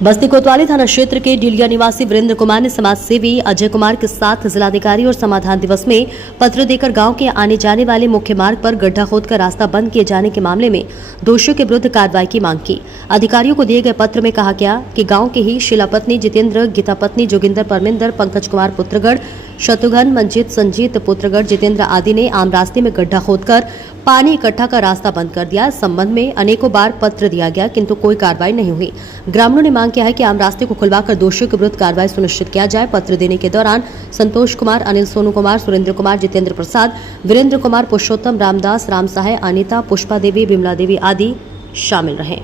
बस्ती कोतवाली थाना क्षेत्र के डिलिया निवासी वीरेंद्र कुमार ने समाज सेवी अजय कुमार के साथ जिलाधिकारी और समाधान दिवस में पत्र देकर गांव के आने जाने वाले मुख्य मार्ग पर गड्ढा खोदकर रास्ता बंद किए जाने के मामले में दोषियों के विरुद्ध कार्रवाई की मांग की। अधिकारियों को दिए गए पत्र में कहा गया कि गाँव के ही शीला पत्नी जितेंद्र, गीता पत्नी जोगिंदर, परमिंदर, पंकज कुमार पुत्रगढ़, शत्रुघ्न, मंजीत, संजीत पुत्रगढ़, जितेंद्र आदि ने आम रास्ते में गड्ढा खोदकर पानी इकट्ठा कर रास्ता बंद कर दिया। इस संबंध में अनेकों बार पत्र दिया गया किंतु कोई कार्रवाई नहीं हुई। ग्रामीणों ने मांग किया है कि आम रास्ते को खुलवाकर दोषियों के विरुद्ध कार्रवाई सुनिश्चित किया जाए। पत्र देने के दौरान संतोष कुमार, अनिल, सोनू कुमार, सुरेंद्र कुमार, जितेंद्र प्रसाद, वीरेंद्र कुमार, पुरुषोत्तम, रामदास, राम सहाय, अनिता, पुष्पा देवी, बिमला देवी आदि शामिल रहे।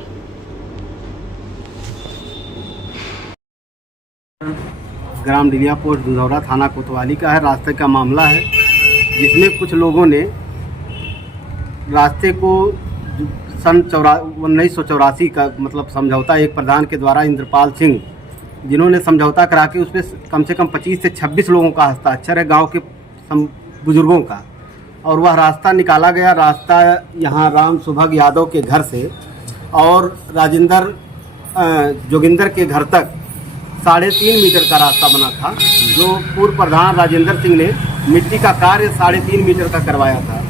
ग्राम डिलिया पोस्ट दुधौरा थाना कोतवाली का है। रास्ते का मामला है जिसमें कुछ लोगों ने रास्ते को सन 1984 का मतलब समझौता एक प्रधान के द्वारा इंद्रपाल सिंह जिन्होंने समझौता करा के उसमें कम से कम 25 से 26 लोगों का हस्ताक्षर है, गांव के बुजुर्गों का, और वह रास्ता निकाला गया। रास्ता यहाँ राम सुभग यादव के घर से और जोगिंदर के घर तक 3.5 मीटर का रास्ता बना था, जो पूर्व प्रधान राजेंद्र सिंह ने मिट्टी का कार्य 3.5 मीटर का करवाया था,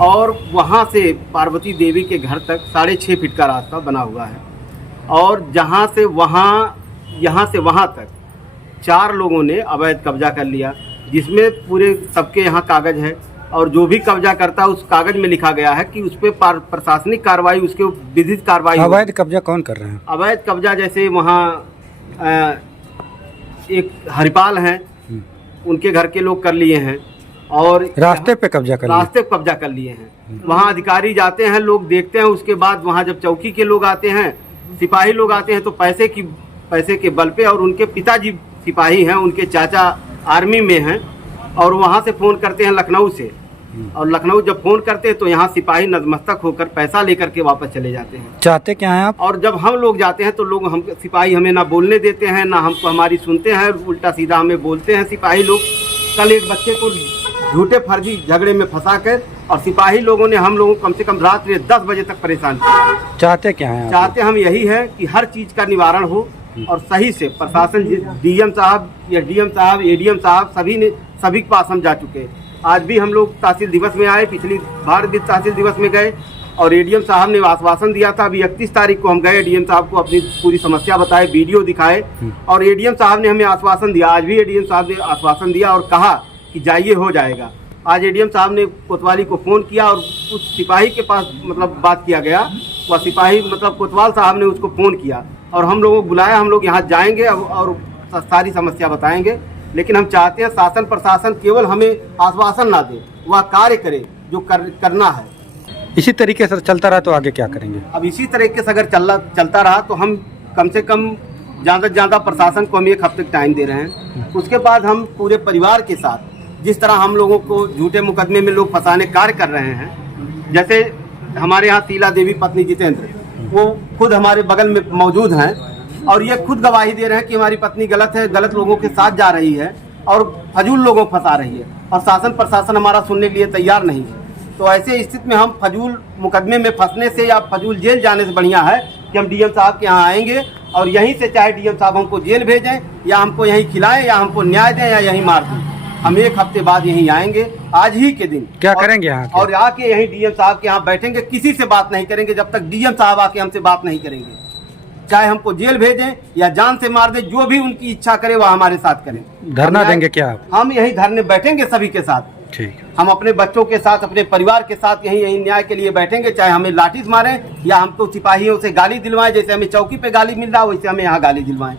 और वहाँ से पार्वती देवी के घर तक 6.5 फीट का रास्ता बना हुआ है। और यहाँ से वहाँ तक 4 लोगों ने अवैध कब्जा कर लिया, जिसमें पूरे सबके यहाँ कागज है, और जो भी कब्जा करता है उस कागज में लिखा गया है कि उस पर प्रशासनिक कार्रवाई, उसके विधिक कार्रवाई। अवैध कब्जा कौन कर रहे हैं? अवैध कब्जा जैसे वहाँ एक हरिपाल हैं, उनके घर के लोग कर लिए हैं, और रास्ते पे कब्जा कर लिए हैं। वहाँ अधिकारी जाते हैं, लोग देखते हैं, उसके बाद वहाँ जब चौकी के लोग आते हैं, सिपाही लोग आते हैं, तो पैसे के बल पे, और उनके पिताजी सिपाही हैं, उनके चाचा आर्मी में हैं, और वहाँ से फ़ोन करते हैं लखनऊ से, और लखनऊ जब फ़ोन करते हैं तो यहाँ सिपाही नतमस्तक होकर पैसा लेकर के वापस चले जाते हैं। चाहते क्या हैं आप? और जब हम लोग जाते हैं तो लोग सिपाही हमें ना बोलने देते हैं, ना हमको हमारी सुनते हैं, उल्टा सीधा हमें बोलते हैं सिपाही लोग। कल एक बच्चे को झूठे फर्जी झगड़े में फंसा कर, और सिपाही लोगों ने हम लोगों को कम से कम रात में 10 बजे तक परेशान किया। चाहते क्या हैं? चाहते हम यही है कि हर चीज़ का निवारण हो, और सही से प्रशासन, डीएम साहब या डीएम साहब, एडीएम साहब, सभी के पास हम जा चुके हैं। आज भी हम लोग तहसील दिवस में आए, पिछली बार भी तहसील दिवस में गए, और एडीएम साहब ने आश्वासन दिया था। अभी 31 तारीख को हम गए, डीएम साहब को अपनी पूरी समस्या बताए, वीडियो दिखाए, और एडीएम साहब ने हमें आश्वासन दिया। आज भी एडीएम साहब ने आश्वासन दिया और कहा कि जाइए, हो जाएगा। आज एडीएम साहब ने कोतवाली को फ़ोन किया, और उस सिपाही के पास मतलब बात किया गया, वह सिपाही मतलब कोतवाल साहब ने उसको फ़ोन किया, और हम लोगों को बुलाया। हम लोग यहाँ जाएंगे और सारी समस्या बताएंगे, लेकिन हम चाहते हैं शासन प्रशासन केवल हमें आश्वासन ना दे, वह कार्य करे जो करना है। इसी तरीके से चलता रहा तो आगे क्या करेंगे? अब इसी तरीके से अगर चलता रहा तो हम कम से कम ज़्यादा से ज़्यादा प्रशासन को हम 1 हफ्ते टाइम दे रहे हैं। उसके बाद हम पूरे परिवार के साथ, जिस तरह हम लोगों को झूठे मुकदमे में लोग फंसाने कार्य कर रहे हैं, जैसे हमारे यहाँ शीला देवी पत्नी जितेंद्र, वो खुद हमारे बगल में मौजूद हैं, और ये खुद गवाही दे रहे हैं कि हमारी पत्नी गलत है, गलत लोगों के साथ जा रही है, और फजूल लोगों को फंसा रही है, और शासन प्रशासन हमारा सुनने के लिए तैयार नहीं है। तो ऐसे स्थिति में हम फजूल मुकदमे में फंसने से या फजूल जेल जाने से बढ़िया है कि हम डीएम साहब के यहाँ आएंगे, और यहीं से चाहे डीएम साहब हमको जेल भेजें, या हमको यहीं खिलाएं, या हमको न्याय दें, या यहीं मार दें। हम 1 हफ्ते बाद यहीं आएंगे, आज ही के दिन। क्या करेंगे यहाँ? और आके यहीं डीएम साहब के यहाँ बैठेंगे, किसी से बात नहीं करेंगे जब तक डीएम साहब आके हमसे बात नहीं करेंगे। चाहे हमको जेल भेजें या जान से मार दें, जो भी उनकी इच्छा करे वह हमारे साथ करें। धरना देंगे क्या आप? हम यहीं धरने बैठेंगे सभी के साथ। ठीक। हम अपने बच्चों के साथ, अपने परिवार के साथ यहीं न्याय के लिए बैठेंगे, चाहे हमें लाठीज मारें या हमको सिपाहियों से गाली दिलवाएं। जैसे हमें चौकी पे गाली मिल रहा वैसे हमें यहाँ गाली दिलवाएं।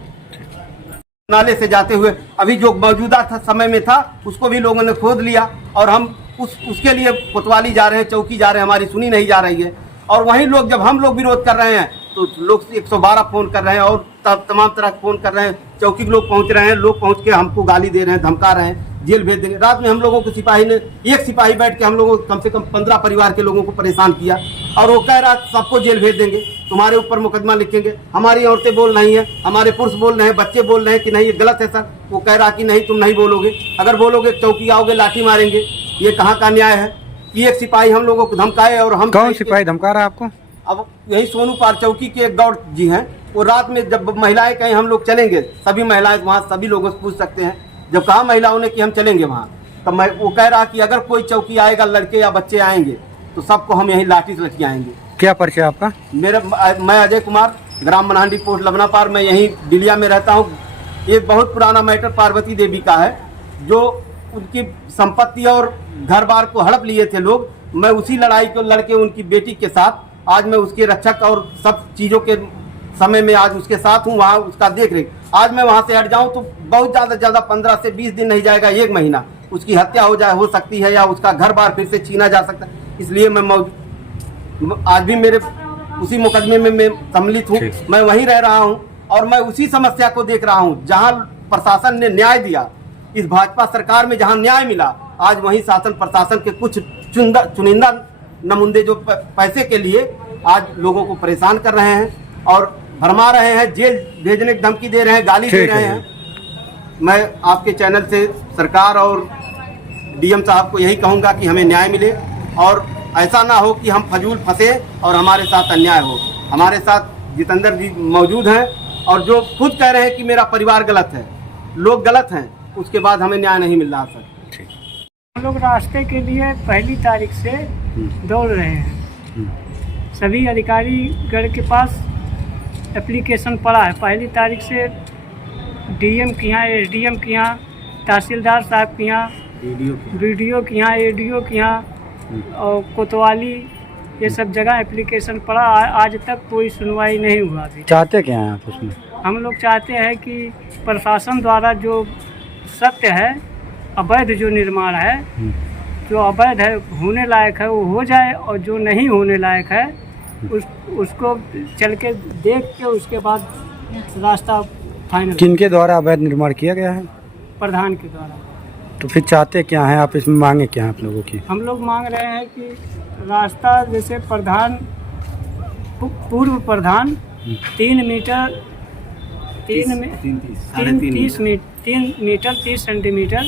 नाले से जाते हुए अभी जो मौजूदा समय में था उसको भी लोगों ने खोद लिया, और हम उसके लिए कोतवाली जा रहे हैं, चौकी जा रहे हैं, हमारी सुनी नहीं जा रही है। और वहीं लोग, जब हम लोग विरोध कर रहे हैं तो लोग 112 फ़ोन कर रहे हैं, और तमाम तरह फ़ोन कर रहे हैं, चौकी के लोग पहुंच रहे हैं, लोग पहुंच के हमको गाली दे रहे हैं, धमका रहे हैं, जेल भेज देंगे। रात में हम लोगों को सिपाही ने, एक सिपाही बैठ के हम लोगों को कम से कम 15 परिवार के लोगों को परेशान किया, और वो कह रहा सबको जेल भेज देंगे, तुम्हारे ऊपर मुकदमा लिखेंगे। हमारी औरतें बोल रही हैं, हमारे पुरुष बोल रहे हैं, बच्चे बोल रहे हैं कि नहीं ये गलत है सर। वो कह रहा कि नहीं तुम नहीं बोलोगे, अगर बोलोगे चौकी आओगे लाठी मारेंगे। ये कहाँ का न्याय है? कि एक सिपाही हम लोगों को धमकाए, और हम कौन सिपाही धमका रहा है आपको? अब यही सोनू पार चौकी के एक गौड़ जी हैं, वो रात में जब महिलाएं कहीं हम लोग चलेंगे, सभी महिलाएं वहाँ सभी लोगों से पूछ सकते हैं। जब कहा महिलाओं ने कि हम चलेंगे वहाँ, तब मैं वो कह रहा कि अगर कोई चौकी आएगा, लड़के या बच्चे आएंगे तो सबको हम यहीं लाठी से लटके आएंगे। क्या परिचय आपका? मैं अजय कुमार, ग्राम मनहांडी पोस्ट लबना पार, मैं यहीं डिलिया में रहता हूँ। एक बहुत पुराना मैटर पार्वती देवी का है, जो उनकी संपत्ति और घर बार को हड़प लिए थे लोग। मैं उसी लड़ाई को लड़के उनकी बेटी के साथ आज मैं उसके रक्षक और सब चीज़ों के समय में आज उसके साथ हूँ, वहाँ उसका देख रेख। आज मैं वहाँ से हट जाऊँ तो बहुत ज़्यादा 15 से 20 दिन नहीं जाएगा, 1 महीना उसकी हत्या हो सकती है या उसका घर बार फिर से छीना जा सकता है। इसलिए मैं आज भी मेरे उसी मुकदमे में मैं सम्मिलित हूँ। मैं वहीं रह रहा हूँ और मैं उसी समस्या को देख रहा हूँ। जहाँ प्रशासन ने न्याय दिया, इस भाजपा सरकार में जहाँ न्याय मिला, आज वहीं शासन प्रशासन के कुछ चुनिंदा नमुंदे जो पैसे के लिए आज लोगों को परेशान कर रहे हैं और भरमा रहे हैं, जेल भेजने की धमकी दे रहे हैं, गाली दे रहे हैं। मैं आपके चैनल से सरकार और डीएम साहब को यही कहूँगा कि हमें न्याय मिले और ऐसा ना हो कि हम फजूल फंसे और हमारे साथ अन्याय हो। हमारे साथ जितेंद्र जी मौजूद हैं और जो खुद कह रहे हैं कि मेरा परिवार गलत है, लोग गलत हैं, उसके बाद हमें न्याय नहीं मिल रहा सर। हम लोग रास्ते के लिए 1 तारीख से दौड़ रहे हैं। सभी अधिकारी गण के पास एप्लीकेशन पड़ा है। 1 तारीख से डीएम के यहाँ, एसडीएम के यहाँ, तहसीलदार साहब के यहाँ, बीडीओ के यहाँ, एडीओ के यहाँ और कोतवाली, ये सब जगह एप्लीकेशन पड़ा। आज तक कोई सुनवाई नहीं हुआ। अभी चाहते क्या हैं आप उसमें? हम लोग चाहते हैं कि प्रशासन द्वारा जो सत्य है, अवैध जो निर्माण है, जो अवैध है, होने लायक है वो हो जाए और जो नहीं होने लायक है उसको चल के देख के उसके बाद रास्ता फाइनल। किनके द्वारा अवैध निर्माण किया गया है? प्रधान के द्वारा। तो फिर चाहते क्या हैं आप इसमें, मांगे क्या हैं आप लोगों की? हम लोग मांग रहे हैं कि रास्ता जैसे प्रधान, पूर्व प्रधान 3 मीटर 30 सेंटीमीटर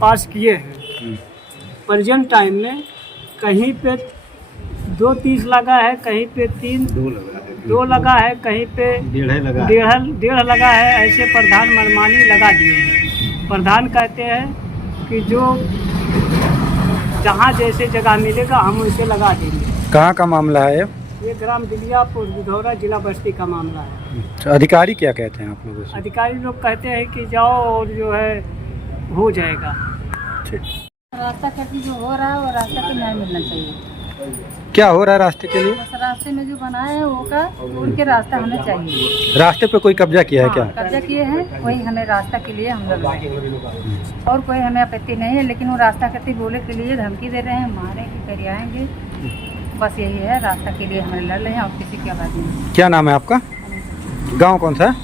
पास किए हैं। प्रेजेंट टाइम में कहीं पे 2.30 लगा है, कहीं पे 2 लगा है, कहीं पे 1.5 लगा है। ऐसे प्रधान मनमानी लगा दिए हैं। प्रधान कहते हैं कि जो जहाँ जैसे जगह मिलेगा हम उसे लगा देंगे। कहाँ का मामला है ये ग्राम दिलिया पुरधौरा जिला बस्ती का मामला है। अधिकारी क्या कहते हैं आप लोगों से? अधिकारी लोग कहते हैं कि जाओ और जो है हो जाएगा। रास्ता कटी जो हो रहा है वो रास्ता को न्याय मिलना चाहिए। क्या हो रहा है रास्ते के लिए? बस रास्ते में जो बनाए हैं वो का उनके रास्ता हमें चाहिए। रास्ते पे कोई कब्जा किया है क्या? कब्जा किए हैं, वही हमें रास्ता के लिए हम लोग और कोई हमें आपत्ति नहीं है, लेकिन वो रास्ता करते बोले के लिए धमकी दे रहे हैं, मारेंगे, कर आएंगे। बस यही है, रास्ता के लिए हमें लड़ रहे हैं और किसी की आवाज़ नहीं। क्या नाम है आपका? गाँव कौन सा है?